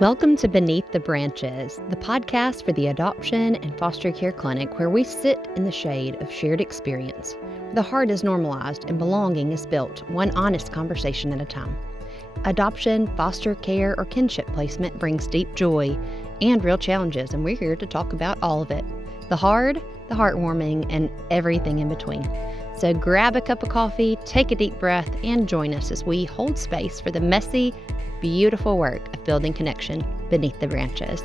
Welcome to Beneath the Branches, the podcast for the Adoption and Foster Care Clinic, where we sit in the shade of shared experience. The heart is normalized and belonging is built, one honest conversation at a time. Adoption, foster care, or kinship placement brings deep joy and real challenges, and we're here to talk about all of it. The hard, the heartwarming, and everything in between. So grab a cup of coffee, take a deep breath, and join us as we hold space for the messy, beautiful work of building connection beneath the branches.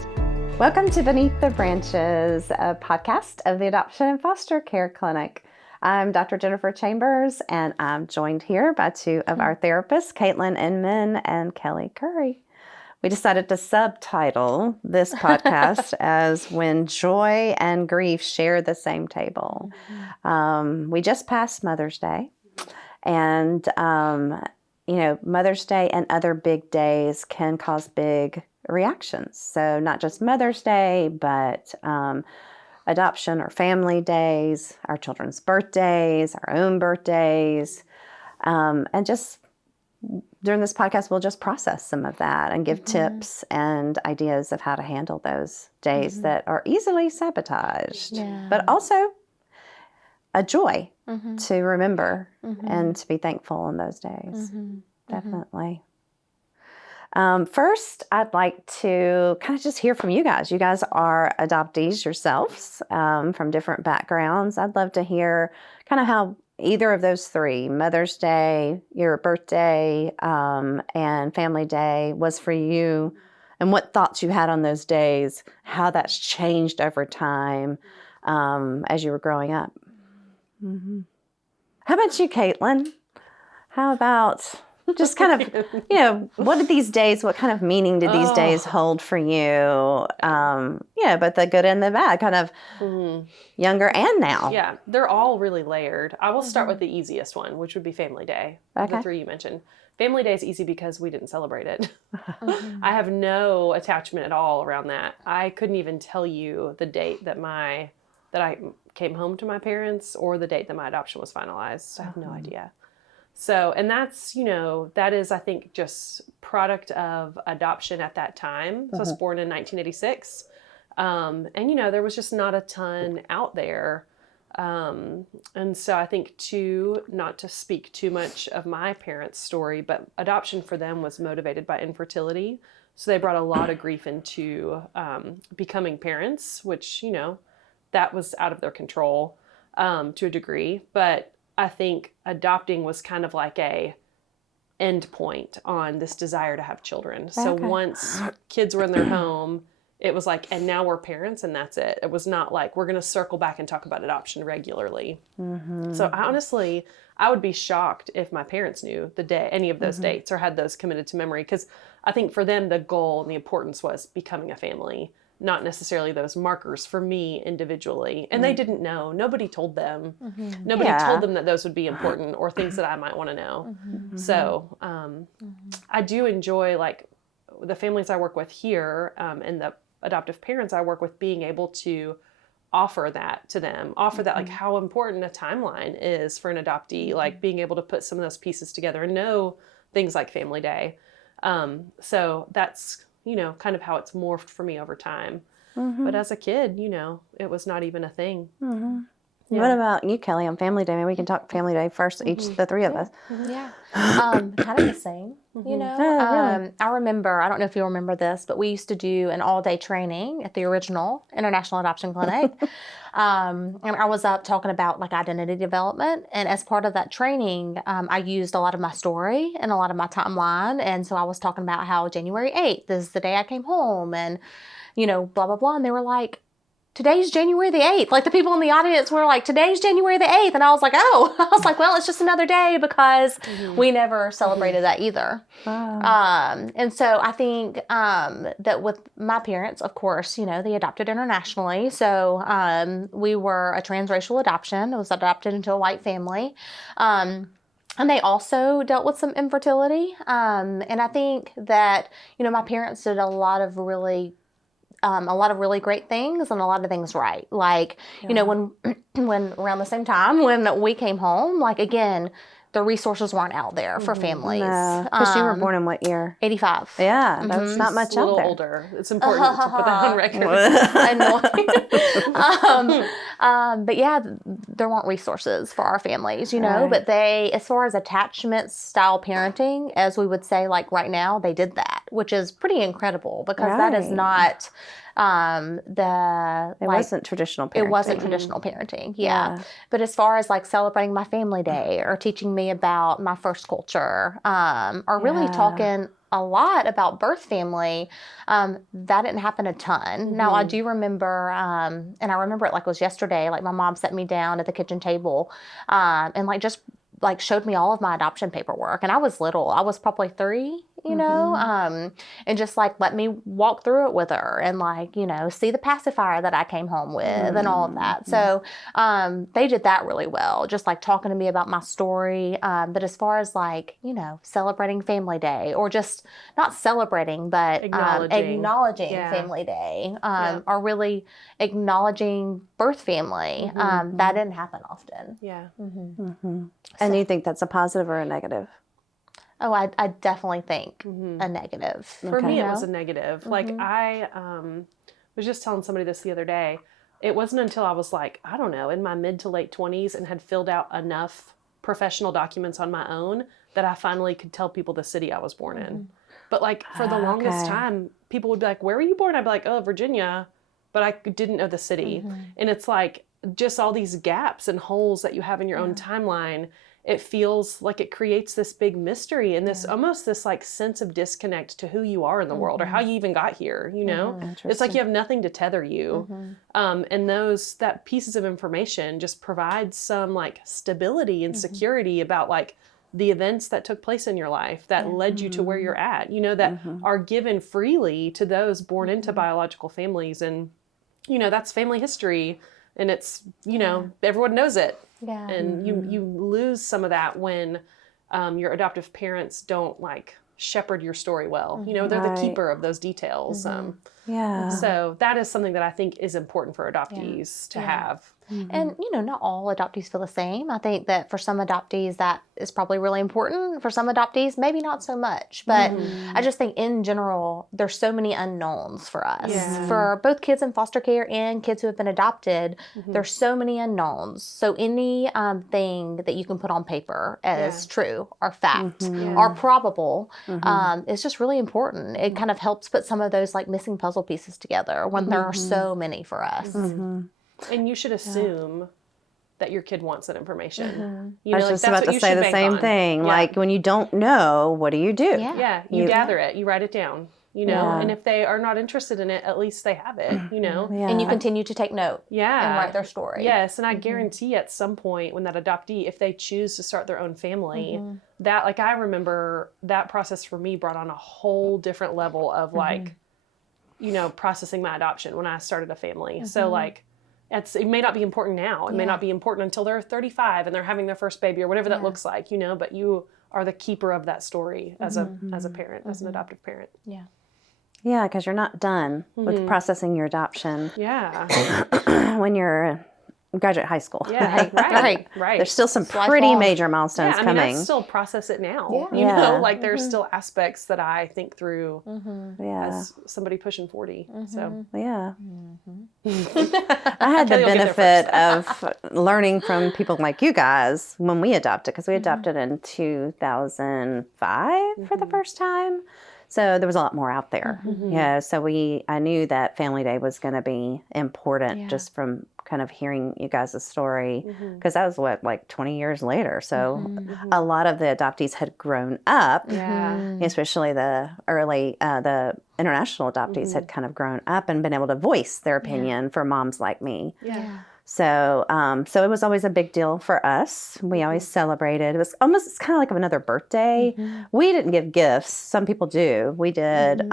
Welcome to Beneath the Branches, a podcast of the Adoption and Foster Care Clinic. I'm Dr. Jennifer Chambers, and I'm joined here by two of our therapists, Caitlin Inman and Kelly Curry. We decided to subtitle this podcast as When Joy and Grief Share the Same Table. We just passed Mother's Day, and Mother's Day and other big days can cause big reactions. So not just Mother's Day, but adoption or family days, our children's birthdays, our own birthdays. And just during this podcast, we'll just process some of that and give tips and ideas of how to handle those days that are easily sabotaged, but also a joy to remember and to be thankful on those days. Definitely. First, I'd like to kind of just hear from you guys. You guys are adoptees yourselves from different backgrounds. I'd love to hear kind of how either of those three, Mother's Day, your birthday, and Family Day, was for you, and what thoughts you had on those days, how that's changed over time as you were growing up. How about you, Caitlin? How about just kind of, what kind of meaning did these days hold for you? But the good and the bad, kind of younger and now. Yeah, they're all really layered. I will start with the easiest one, which would be Family Day, the three you mentioned. Family Day is easy because we didn't celebrate it. I have no attachment at all around that. I couldn't even tell you the date that I came home to my parents or the date that my adoption was finalized. I have no idea. So, and that's, that is, I think, just product of adoption at that time. So I was born in 1986. And, there was just not a ton out there. And so I think not to speak too much of my parents' story, but adoption for them was motivated by infertility. So they brought a lot of grief into becoming parents, which, that was out of their control to a degree. But I think adopting was kind of like a end point on this desire to have children. So once kids were in their home, it was like, and now we're parents and that's it. It was not like, we're going to circle back and talk about adoption regularly. So honestly, I would be shocked if my parents knew the day, any of those dates, or had those committed to memory. Because I think for them, the goal and the importance was becoming a family, not necessarily those markers for me individually. And they didn't know. Nobody told them. Nobody told them that those would be important or things that I might want to know. So I do enjoy, like, the families I work with here and the adoptive parents I work with, being able to offer that to them, like how important a timeline is for an adoptee, like being able to put some of those pieces together and know things like Family Day. So that's, kind of how it's morphed for me over time. But as a kid, it was not even a thing. Yeah. What about you, Kelly, on Family Day? Maybe we can talk Family Day first, the three of us. Yeah. Kind of the same, Really? I remember, I don't know if you remember this, but we used to do an all-day training at the original International Adoption Clinic. And I was up talking about like identity development. And as part of that training, I used a lot of my story and a lot of my timeline. And so I was talking about how January 8th is the day I came home and, blah, blah, blah. And they were like, today's January the 8th. Like the people in the audience were like, today's January the 8th. And I was like, well, it's just another day because we never celebrated that either. And so I think that with my parents, of course, they adopted internationally. So we were a transracial adoption. It was adopted into a white family. And they also dealt with some infertility. And I think that, my parents did a lot of really great things and a lot of things right. Like, when around the same time when we came home, like, again, the resources weren't out there for families. Because you were born in what year? 85. Yeah, that's not much a little out there. older. It's important to put that on record. But yeah, there weren't resources for our families, you know, but they, as far as attachment style parenting, as we would say, like right now, they did that, which is pretty incredible because that is not it wasn't traditional parenting. It wasn't traditional parenting, But as far as like celebrating my family day or teaching me about my first culture, or really talking a lot about birth family, that didn't happen a ton. Now I do remember, and I remember it like it was yesterday, like my mom set me down at the kitchen table, and like just like showed me all of my adoption paperwork. And I was little, I was probably 3, you know, and just like let me walk through it with her and like, you know, see the pacifier that I came home with and all of that. So they did that really well, just like talking to me about my story. But as far as like, you know, celebrating Family Day or just not celebrating, but acknowledging Family Day, or really acknowledging birth family, that didn't happen often. Yeah. And you think that's a positive or a negative? Oh, I definitely think a negative. For me, it was a negative. Like I was just telling somebody this the other day. It wasn't until I was like, I don't know, in my mid to late 20s and had filled out enough professional documents on my own that I finally could tell people the city I was born in. But like for the longest time, people would be like, where were you born? I'd be like, oh, Virginia. But I didn't know the city. And it's like just all these gaps and holes that you have in your own timeline. It feels like it creates this big mystery and this almost this like sense of disconnect to who you are in the world or how you even got here, you know? It's like you have nothing to tether you. And that pieces of information just provide some like stability and security about like the events that took place in your life that led you to where you're at, you know, that are given freely to those born into biological families. And, you know, that's family history and it's, you know, everyone knows it. Yeah. And you lose some of that when your adoptive parents don't like shepherd your story well. You know, they're the keeper of those details. So that is something that I think is important for adoptees to have. And, you know, not all adoptees feel the same. I think that for some adoptees, that is probably really important. For some adoptees, maybe not so much. But I just think in general, there's so many unknowns for us. For both kids in foster care and kids who have been adopted, there's so many unknowns. So any thing that you can put on paper as true or fact or probable is just really important. It kind of helps put some of those like missing puzzle pieces together when there are so many for us. And you should assume that your kid wants that information. You I know, was just that's about to say the same thing. Yeah. Like when you don't know, what do you do? You gather it, you write it down, you know, and if they are not interested in it, at least they have it, you know. And you continue to take note and write their story. Yes, and I guarantee at some point when that adoptee, if they choose to start their own family, that, like, I remember that process for me brought on a whole different level of like, you know, processing my adoption when I started a family. So like, it may not be important now. It may not be important until they're 35 and they're having their first baby or whatever that looks like, you know, but you are the keeper of that story as a parent, as an adoptive parent. Yeah, because you're not done with processing your adoption. When you're graduate high school. Right. There's still some pretty major milestones coming. I still process it now. You know, like there's still aspects that I think through as somebody pushing 40. So I had the benefit of learning from people like you guys when we adopted, because we adopted in 2005 for the first time. So there was a lot more out there. So I knew that Family Day was going to be important just from kind of hearing you guys' story, because that was like 20 years later. So a lot of the adoptees had grown up, especially the early, the international adoptees had kind of grown up and been able to voice their opinion for moms like me. So it was always a big deal for us. We always celebrated. It's kind of like another birthday. We didn't give gifts. Some people do. We did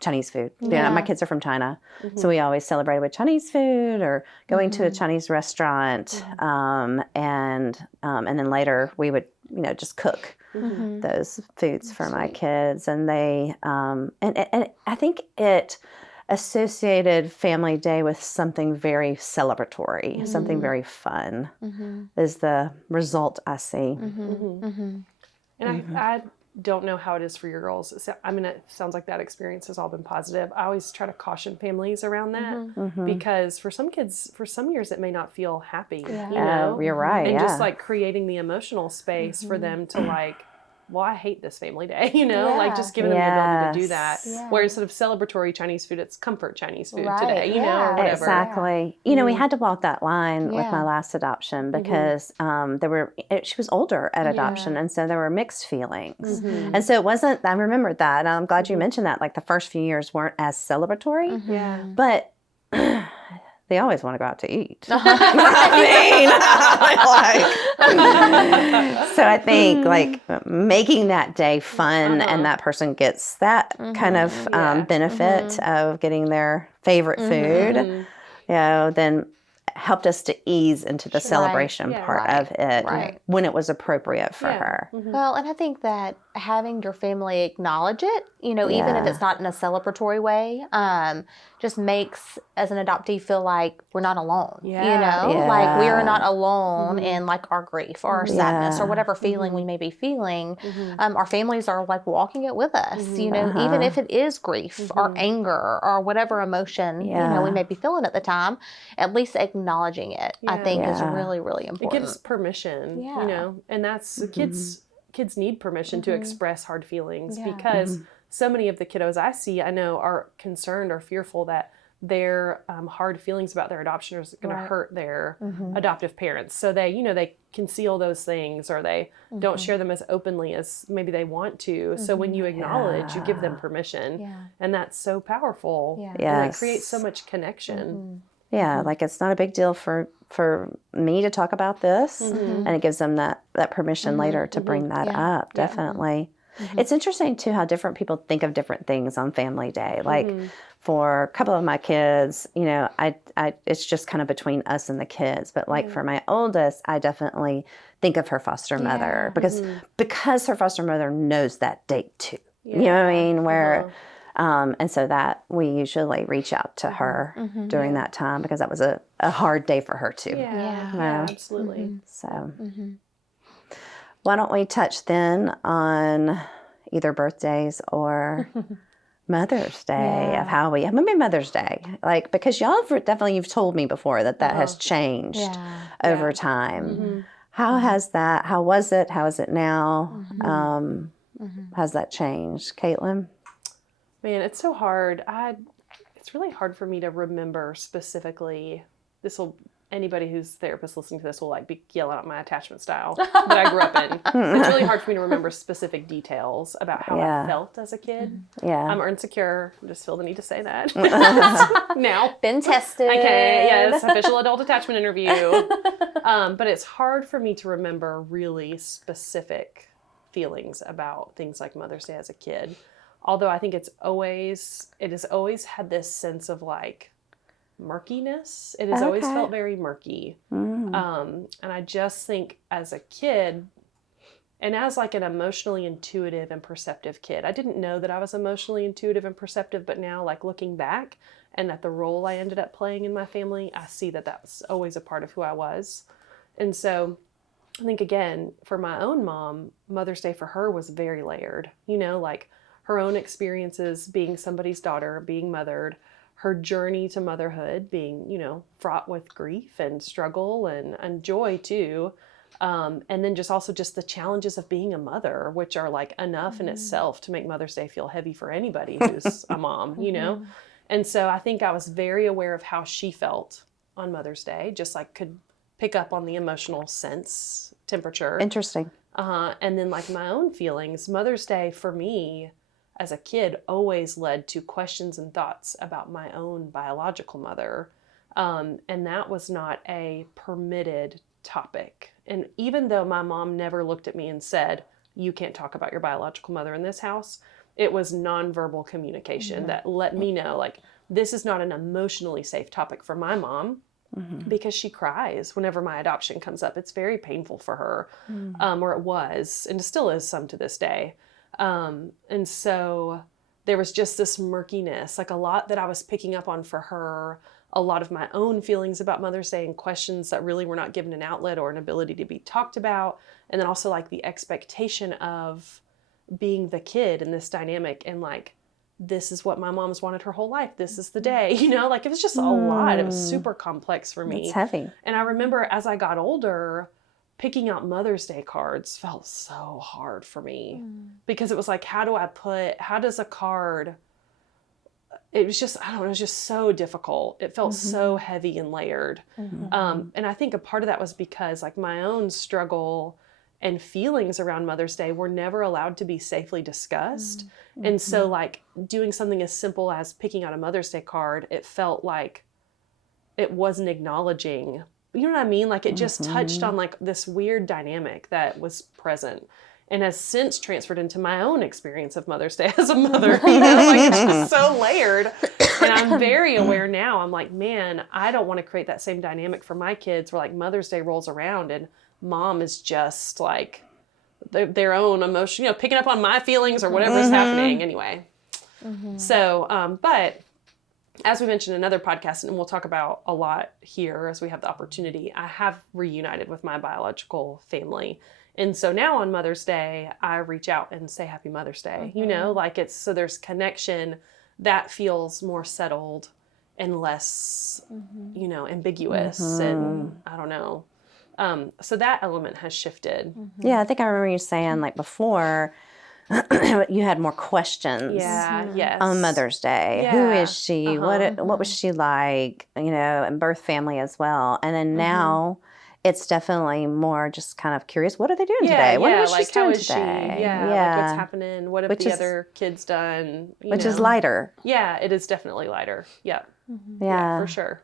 Chinese food. My kids are from China. So we always celebrated with Chinese food or going to a Chinese restaurant. And then later we would, you know, just cook those foods for my kids. And they, and I think it, associated Family Day with something very celebratory, something very fun is the result I see. And I don't know how it is for your girls. I mean, it sounds like that experience has all been positive. I always try to caution families around that because for some kids, for some years, it may not feel happy, you know? You're right, And just like creating the emotional space for them to like, well, I hate this Family Day, you know, like just giving them the ability to do that. Yeah. Where instead of celebratory Chinese food, it's comfort Chinese food Right, today, you know, yeah. or whatever. Exactly. You know, we had to walk that line with my last adoption because she was older at adoption, and so there were mixed feelings. And so it wasn't, I remembered that, and I'm glad you mentioned that, like the first few years weren't as celebratory, Yeah. but they always want to go out to eat. So I think like making that day fun and that person gets that kind of benefit of getting their favorite food, you know, then helped us to ease into the celebration part of it when it was appropriate for her. Well, and I think that having your family acknowledge it, you know, even if it's not in a celebratory way, just makes as an adoptee feel like we're not alone. You know, like we are not alone in like our grief or our sadness or whatever feeling we may be feeling. Our families are like walking it with us, you know, even if it is grief or anger or whatever emotion, you know, we may be feeling at the time, at least acknowledging it, I think is really, really important. It gives permission, you know, and that's kids need permission to express hard feelings because so many of the kiddos I see, I know, are concerned or fearful that their hard feelings about their adoption is going to hurt their adoptive parents. So they, you know, they conceal those things or they don't share them as openly as maybe they want to. So when you acknowledge, you give them permission. And that's so powerful. And it creates so much connection. Yeah, like it's not a big deal for me to talk about this, and it gives them that permission later to bring that up, definitely. It's interesting, too, how different people think of different things on Family Day. Like, for a couple of my kids, you know, I it's just kind of between us and the kids. But, like, for my oldest, I definitely think of her foster mother because her foster mother knows that date, too. You know what I mean? Where... and so that we usually reach out to her during that time because that was a hard day for her too. Yeah, absolutely. So why don't we touch then on either birthdays or Mother's Day of how we, maybe Mother's Day, like, because y'all definitely, you've told me before that has changed over time. How has that, how was it? How is it now? Has that changed? Caitlin? Man, it's so hard. It's really hard for me to remember specifically. Anybody who's a therapist listening to this will like be yelling out my attachment style that I grew up in. It's really hard for me to remember specific details about how I felt as a kid. I'm insecure. I just feel the need to say that now. Been tested. Okay, yes, official adult attachment interview. But it's hard for me to remember really specific feelings about things like Mother's Day as a kid. Although I think it has always had this sense of like murkiness. It has always felt very murky. And I just think as a kid and as like an emotionally intuitive and perceptive kid, I didn't know that I was emotionally intuitive and perceptive, but now like looking back and at the role I ended up playing in my family, I see that was always a part of who I was. And so I think again, for my own mom, Mother's Day for her was very layered, you know, like her own experiences being somebody's daughter, being mothered, her journey to motherhood being, you know, fraught with grief and struggle and joy too. And then just the challenges of being a mother, which are like enough in itself to make Mother's Day feel heavy for anybody who's a mom, you know? And so I think I was very aware of how she felt on Mother's Day, just like could pick up on the emotional sense, temperature. Interesting. And then like my own feelings, Mother's Day for me, as a kid, always led to questions and thoughts about my own biological mother. And that was not a permitted topic. And even though my mom never looked at me and said, you can't talk about your biological mother in this house, it was nonverbal communication that let me know, like, this is not an emotionally safe topic for my mom because she cries whenever my adoption comes up. It's very painful for her, or it was, and it still is some to this day. And so there was just this murkiness, like a lot that I was picking up on for her, a lot of my own feelings about Mother's Day and questions that really were not given an outlet or an ability to be talked about. And then also like the expectation of being the kid in this dynamic and like, this is what my mom's wanted her whole life. This is the day, you know, like it was just a lot. It was super complex for me. It's heavy. And I remember as I got older, picking out Mother's Day cards felt so hard for me because it was like, how does a card, it was just, I don't know, it was just so difficult. It felt so heavy and layered. And I think a part of that was because like my own struggle and feelings around Mother's Day were never allowed to be safely discussed. And so like doing something as simple as picking out a Mother's Day card, it felt like it wasn't acknowledging, you know what I mean? Like it just touched on like this weird dynamic that was present and has since transferred into my own experience of Mother's Day as a mother. You know, like it's just so layered. And I'm very aware now. I'm like, man, I don't want to create that same dynamic for my kids where like Mother's Day rolls around and mom is just like their own emotion, you know, picking up on my feelings or whatever's happening anyway. So, but as we mentioned in another podcast, and we'll talk about a lot here as we have the opportunity, I have reunited with my biological family. And so now on Mother's Day, I reach out and say Happy Mother's Day, you know, like it's, so there's connection that feels more settled and less, you know, ambiguous and I don't know. So that element has shifted. Yeah, I think I remember you saying like before, you had more questions on Mother's Day. Who is she? What was she like? You know, and birth family as well. And then now it's definitely more just kind of curious. What are they doing today? What is like she doing how is today? she? Like what's happening? What have the other kids done? Which is lighter. Yeah, it is definitely lighter. Yeah. Yeah, for sure.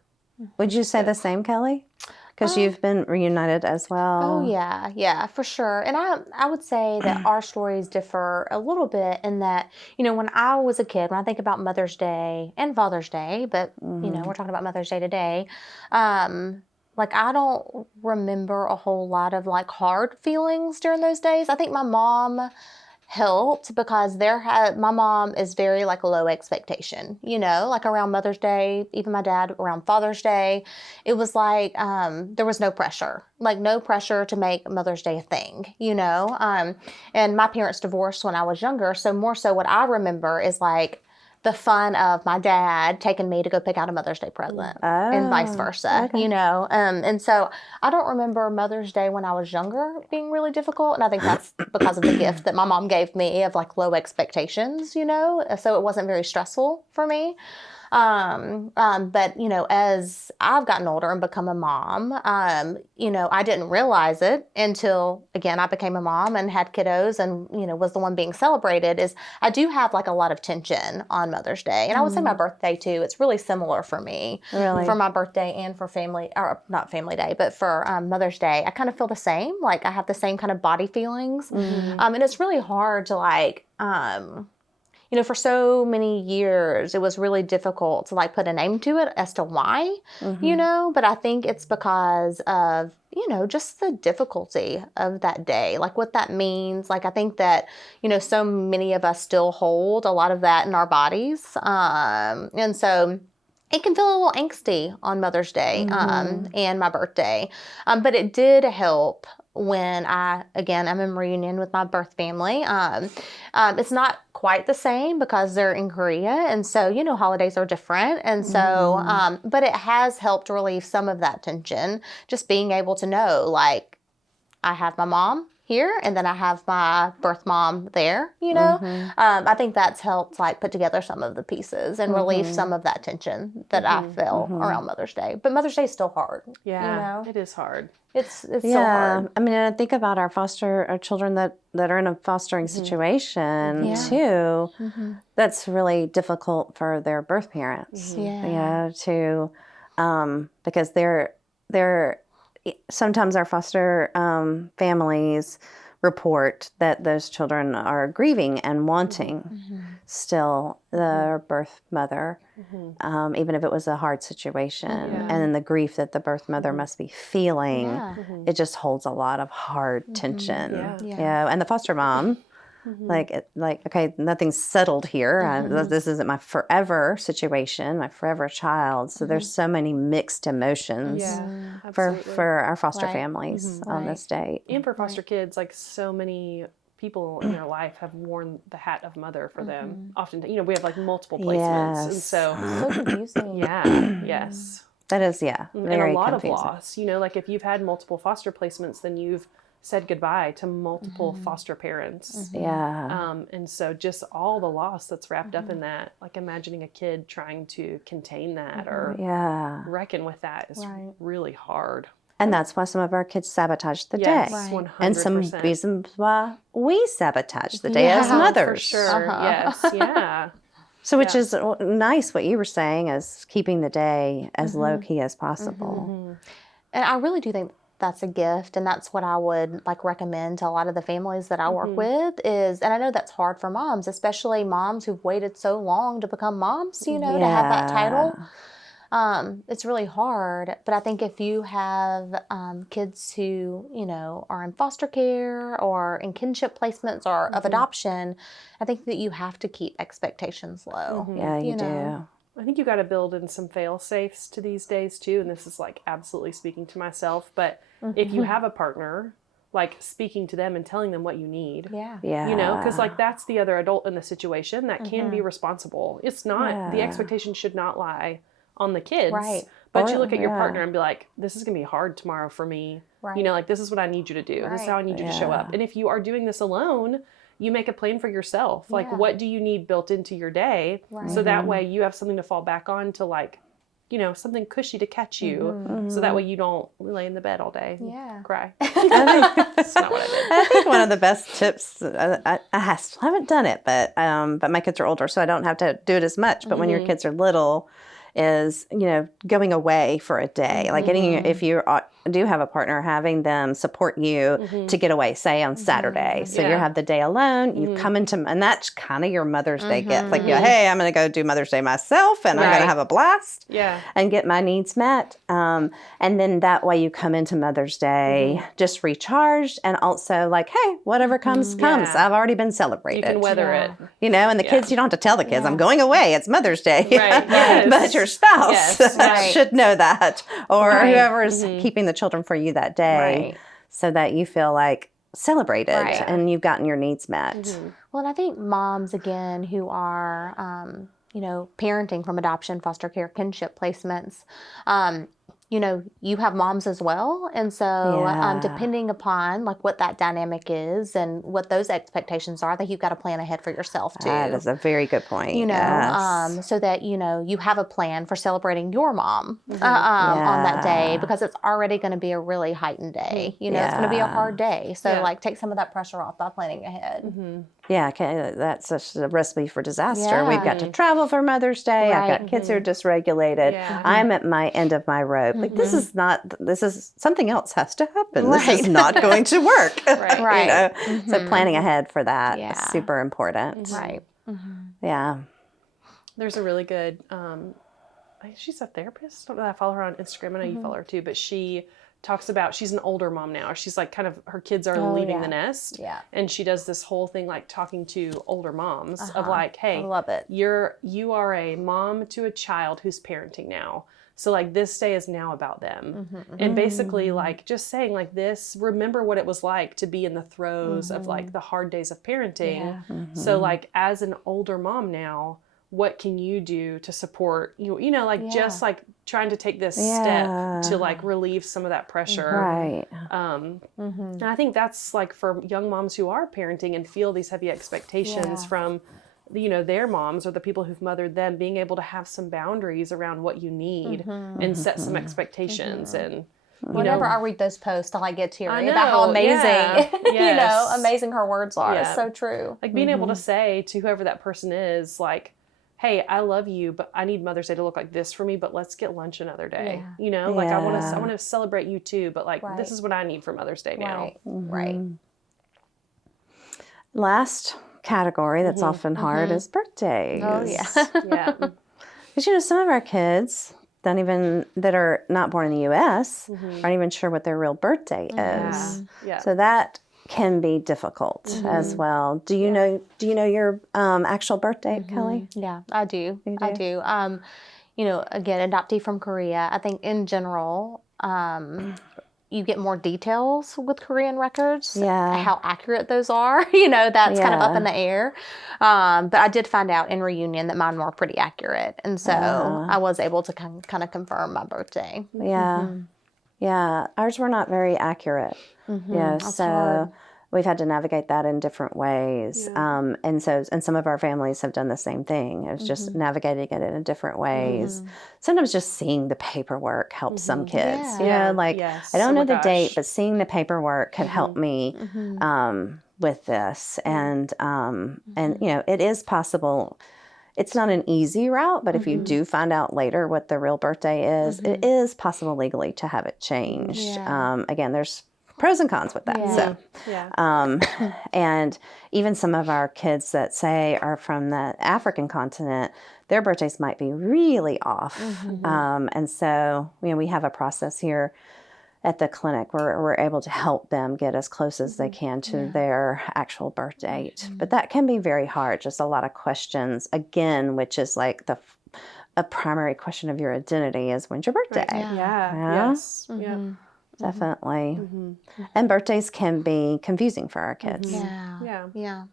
Would you say the same, Kelly? Because you've been reunited as well. Oh, yeah, for sure. And I would say that our stories differ a little bit in that, you know, when I was a kid, when I think about Mother's Day and Father's Day, but, you know, we're talking about Mother's Day today, like I don't remember a whole lot of like hard feelings during those days. I think my mom helped because my mom is very like low expectation, you know, like around Mother's Day, even my dad around Father's Day, it was like there was no pressure to make Mother's Day a thing, you know, and my parents divorced when I was younger. So more so what I remember is like the fun of my dad taking me to go pick out a Mother's Day present and vice versa, you know? And so I don't remember Mother's Day when I was younger being really difficult. And I think that's because of the gift that my mom gave me of like low expectations, you know? So it wasn't very stressful for me. But, you know, as I've gotten older and become a mom, you know, I didn't realize it until, again, I became a mom and had kiddos and, you know, was the one being celebrated is I do have like a lot of tension on Mother's Day. And I would say my birthday too. It's really similar for me. Really? For my birthday and for not Family Day, but for Mother's Day, I kind of feel the same. Like I have the same kind of body feelings. And it's really hard to like, you know, for so many years, it was really difficult to like put a name to it as to why, you know, but I think it's because of, you know, just the difficulty of that day, like what that means. Like, I think that, you know, so many of us still hold a lot of that in our bodies. And so it can feel a little angsty on Mother's Day and my birthday. But it did help when I'm in reunion with my birth family. It's not quite the same because they're in Korea. And so, you know, holidays are different. And so, but it has helped relieve some of that tension, just being able to know, like, I have my mom here and then I have my birth mom there, you know. I think that's helped like put together some of the pieces and relieve some of that tension that I felt around Mother's Day. But Mother's Day is still hard. Yeah, you know? it is hard. It's so hard. I mean, I think about our children that are in a fostering situation too. That's really difficult for their birth parents. To because they're sometimes our foster families report that those children are grieving and wanting still their birth mother, even if it was a hard situation. And then the grief that the birth mother must be feeling, it just holds a lot of hard tension. And the foster mom Like, okay, nothing's settled here. This isn't my forever situation, my forever child. So there's so many mixed emotions for our foster families on this date. And for foster kids, like so many people in their life have worn the hat of mother for them. Often, we have like multiple placements. And so confusing. Yes. That is, very and a lot confusing. of loss. Like if you've had multiple foster placements, then you've said goodbye to multiple foster parents. And so just all the loss that's wrapped up in that, like imagining a kid trying to contain that or reckon with that is really hard. And that's why some of our kids sabotage the day. 100%. And some reasons why we sabotage the day as mothers. For sure. Yes. So which is nice what you were saying, is keeping the day as low-key as possible. And I really do think that's a gift, and that's what I would like recommend to a lot of the families that I work with is, and I know that's hard for moms, especially moms who've waited so long to become moms, to have that title. It's really hard, but I think if you have kids who, are in foster care or in kinship placements or of adoption, I think that you have to keep expectations low. Yeah, you do. I think you got to build in some fail safes to these days too. And this is like absolutely speaking to myself, but if you have a partner, like speaking to them and telling them what you need. Because like that's the other adult in the situation that can be responsible. It's not, the expectation should not lie on the kids. Right. But you look at your partner and be like, this is going to be hard tomorrow for me. Right. Like this is what I need you to do. This is how I need you to show up. And if you are doing this alone, you make a plan for yourself. Like what do you need built into your day? So that way you have something to fall back on to like, something cushy to catch you. So that way you don't lay in the bed all day and cry. That's not what I did. I think one of the best tips, I haven't done it, but my kids are older, so I don't have to do it as much. But when your kids are little, is, going away for a day, like if you do have a partner, having them support you to get away, say on Saturday. So you have the day alone, you come into, and that's kind of your Mother's Day gift. Like, hey, I'm going to go do Mother's Day myself and I'm going to have a blast and get my needs met. And then that way you come into Mother's Day just recharged and also like, hey, whatever comes. I've already been celebrated. You can weather it. And the kids, you don't have to tell the kids, I'm going away. It's Mother's Day. But your spouse should know that, or whoever is keeping the children for you that day, so that you feel like celebrated and you've gotten your needs met. Well, and I think moms, again, who are, parenting from adoption, foster care, kinship placements, you have moms as well. And so depending upon like what that dynamic is and what those expectations are, I think you've got to plan ahead for yourself too. That is a very good point. So that, you have a plan for celebrating your mom on that day, because it's already going to be a really heightened day. It's going to be a hard day. So like take some of that pressure off by planning ahead. That's such a recipe for disaster. We've got to travel for Mother's Day. I've got kids who are dysregulated. I'm at my end of my rope. Like this is something else has to happen. This is not going to work. So planning ahead for that is super important. Yeah. There's a really good, she's a therapist. I don't know, I follow her on Instagram. I know you follow her too, but she talks about, she's an older mom now. She's like kind of, her kids are leaving the nest. And she does this whole thing like talking to older moms of like, hey, I love it. You are a mom to a child who's parenting now. So like this day is now about them. And basically like just saying like this, remember what it was like to be in the throes of like the hard days of parenting. So like as an older mom now, what can you do to support just like trying to take this step to like relieve some of that pressure. And I think that's like for young moms who are parenting and feel these heavy expectations from their moms or the people who've mothered them, being able to have some boundaries around what you need and set some expectations. And whenever I read those posts, I like get teary about how amazing, amazing her words are. It's so true. Like being able to say to whoever that person is, like, hey, I love you, but I need Mother's Day to look like this for me, but let's get lunch another day. Like I want to celebrate you too, but like this is what I need for Mother's Day now. Last category that's often hard is birthdays. Oh yeah. Because some of our kids that are not born in the U.S. aren't even sure what their real birthday is. So that can be difficult as well. Do you know your actual birth date, Kelly? Yeah, I do. You I do. Again, adoptee from Korea. I think in general, you get more details with Korean records. Yeah. How accurate those are, that's kind of up in the air. But I did find out in reunion that mine were pretty accurate. And so I was able to kind of confirm my birthday. Yeah. Yeah. Ours were not very accurate. That's so hard. we've had to navigate that in different ways. Yeah. And some of our families have done the same thing. It's just navigating it in different ways. Sometimes just seeing the paperwork helps some kids. Yeah. Yes. I don't know the gosh. date, but seeing the paperwork could help me with this. And it is possible. It's not an easy route, but if you do find out later what the real birthday is, it is possible legally to have it changed. Yeah. Again, there's pros and cons with that. Yeah. So, and even some of our kids that say are from the African continent, their birthdays might be really off. And so, we have a process here at the clinic where we're able to help them get as close as they can to their actual birth date. But that can be very hard. Just a lot of questions, again, which is like a primary question of your identity is, when's your birthday? Right. Yeah. Yeah. Yes. Yeah. Definitely. And birthdays can be confusing for our kids. Yeah.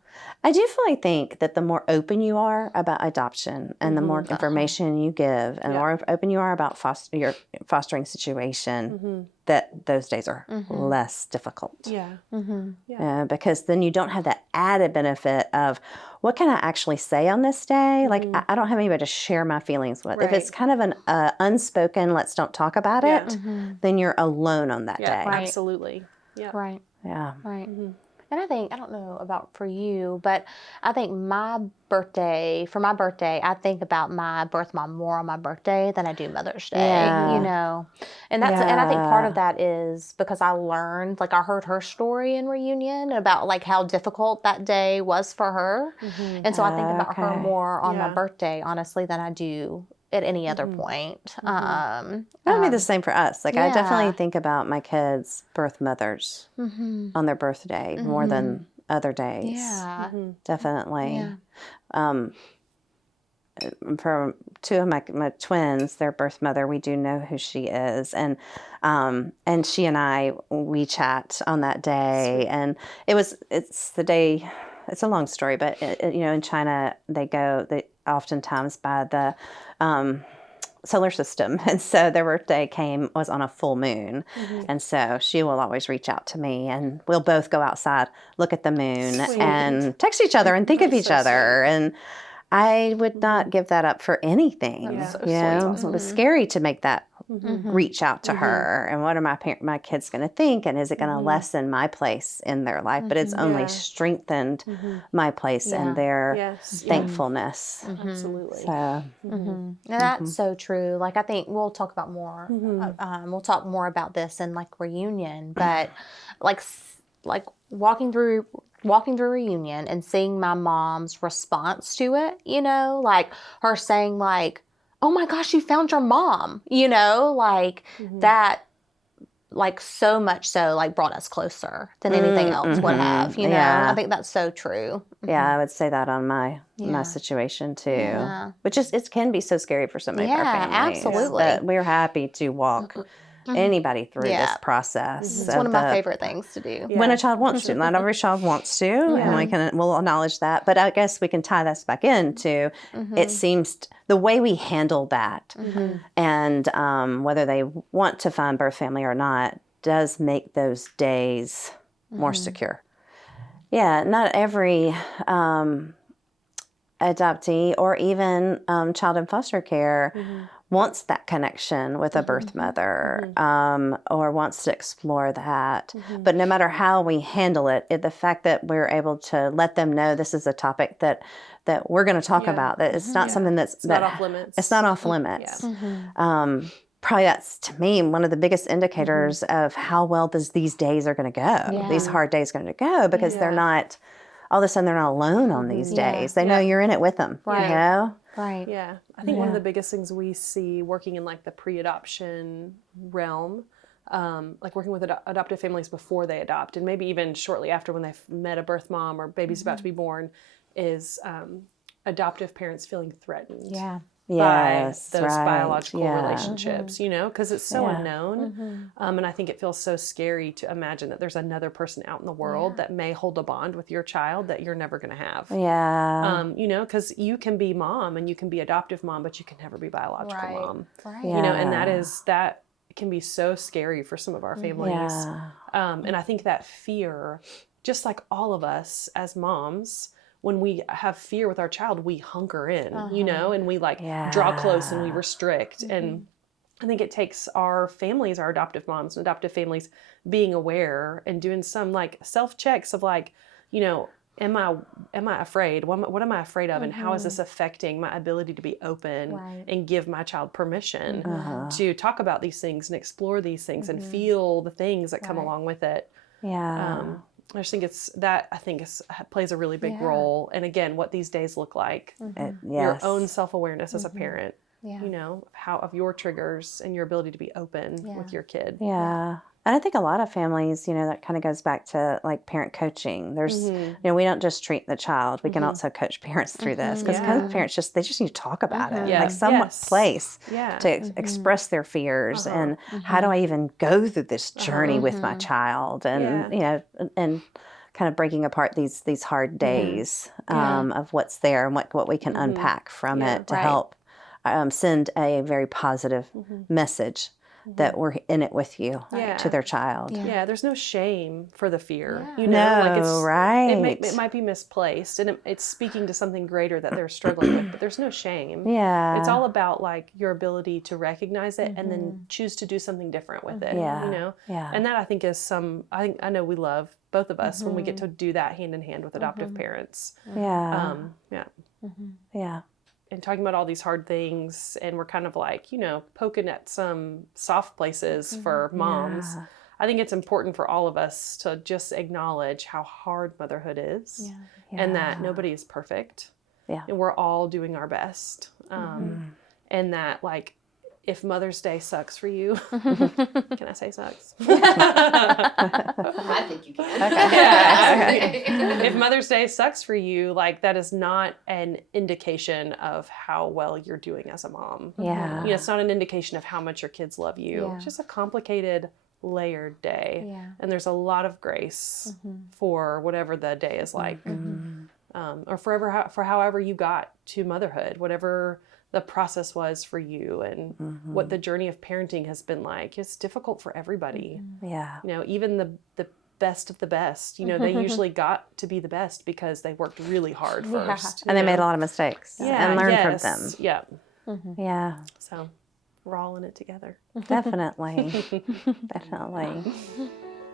I do fully think that the more open you are about adoption and the more information you give and the more open you are about your fostering situation, that those days are less difficult. Yeah. Because then you don't have that added benefit of, what can I actually say on this day? Like, I don't have anybody to share my feelings with. If it's kind of an unspoken, let's don't talk about it, then you're alone on that day. Right. Absolutely. Yeah. Right. Yeah. Right. And I don't know about for you, but I think for my birthday, I think about my birth mom more on my birthday than I do Mother's Day, And that's, and I think part of that is because I learned, I heard her story in reunion about how difficult that day was for her. And so I think about her more on my birthday, honestly, than I do at any other point. That would be the same for us. I definitely think about my kids' birth mothers on their birthday more than other days. Yeah. Definitely. For two of my twins, their birth mother, we do know who she is, and she and I, we chat on that day. Sweet. And it's the day. It's a long story, but in China they oftentimes by the solar system, and so their birthday was on a full moon, and so she will always reach out to me, and we'll both go outside, look at the moon, and text each other and think of each other, and I would not give that up for anything. That's so sweet. It was scary to make that reach out to her, and what are my kids going to think, and is it going to lessen my place in their life? But it's only strengthened my place and their thankfulness. Absolutely. So, and that's so true. I think we'll talk about more. We'll talk more about this in reunion, but walking through reunion and seeing my mom's response to it, her saying oh my gosh, you found your mom, that so much so brought us closer than anything else would have, I think that's so true. Yeah, I would say that on my situation too, which it can be so scary for some of our families. Absolutely. But we're happy to walk anybody through this process. It's one of my favorite things to do. When a child wants to. Not every child wants to, and we'll acknowledge that. But I guess we can tie this back into, it seems the way we handle that, and whether they want to find birth family or not, does make those days more secure. Yeah, not every adoptee or even child in foster care wants that connection with a birth mother, or wants to explore that. But no matter how we handle it, the fact that we're able to let them know this is a topic that we're going to talk about, that it's not something that's not off limits. It's not off limits. Probably that's, to me, one of the biggest indicators of how well these days are going to go. These hard days are going to go, because they're not, all of a sudden they're not alone on these days. They know you're in it with them, Right. Yeah. I think one of the biggest things we see working in the pre-adoption realm like working with adoptive families before they adopt, and maybe even shortly after when they've met a birth mom or baby's about to be born, is adoptive parents feeling threatened. Yeah. By those right. biological Yeah. relationships, you know, because it's so unknown. And I think it feels so scary to imagine that there's another person out in the world that may hold a bond with your child that you're never going to have. Yeah. You know, because you can be mom and you can be adoptive mom, but you can never be biological mom. Right. You know, and that can be so scary for some of our families. Yeah. And I think that fear, just like all of us as moms, when we have fear with our child, we hunker in, you know, and we like draw close and we restrict. And I think it takes our families, our adoptive moms and adoptive families, being aware and doing some like self-checks of like, you know, am I afraid? What am I afraid of? And how is this affecting my ability to be open and give my child permission to talk about these things and explore these things and feel the things that come along with it? Yeah. I just think plays a really big role. And again, what these days look like, your own self-awareness as a parent, you know, of your triggers and your ability to be open with your kid. Yeah. And I think a lot of families, you know, that kind of goes back to like parent coaching. There's, you know, we don't just treat the child. We can also coach parents through this because parents they just need to talk about it. Like some place to express their fears and how do I even go through this journey with my child and, you know, and kind of breaking apart these hard days of what's there and what we can unpack from it to help send a very positive message that we're in it with you to their child. Yeah, there's no shame for the fear. You know, like it's it might be misplaced and it's speaking to something greater that they're struggling with, but there's no shame. Yeah. It's all about like your ability to recognize it and then choose to do something different with it. Yeah. You know? Yeah. And that I think is I know we love both of us when we get to do that hand in hand with adoptive parents. Yeah. Yeah. And talking about all these hard things, and we're kind of like, you know, poking at some soft places for moms. Yeah. I think it's important for all of us to just acknowledge how hard motherhood is and that nobody is perfect. Yeah. And we're all doing our best. And that, like, if Mother's Day sucks for you, can I say sucks? I think you can. If Mother's Day sucks for you, like that is not an indication of how well you're doing as a mom. Yeah. You know, it's not an indication of how much your kids love you. It's just a complicated, layered day. Yeah. And there's a lot of grace for whatever the day is like. Or for however you got to motherhood, whatever the process was for you and what the journey of parenting has been like. It's difficult for everybody. Yeah. You know, even the best of the best, you know, they usually got to be the best because they worked really hard first. And they made a lot of mistakes and learned from them. Yeah. Yeah. So we're all in it together. Definitely. Definitely.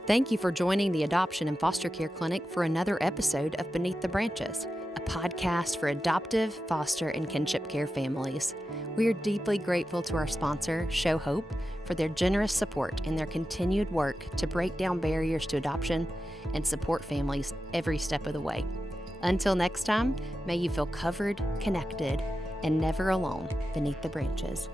Thank you for joining the Adoption and Foster Care Clinic for another episode of Beneath the Branches, a podcast for adoptive, foster, and kinship care families. We are deeply grateful to our sponsor, Show Hope, for their generous support and their continued work to break down barriers to adoption and support families every step of the way. Until next time, may you feel covered, connected, and never alone beneath the branches.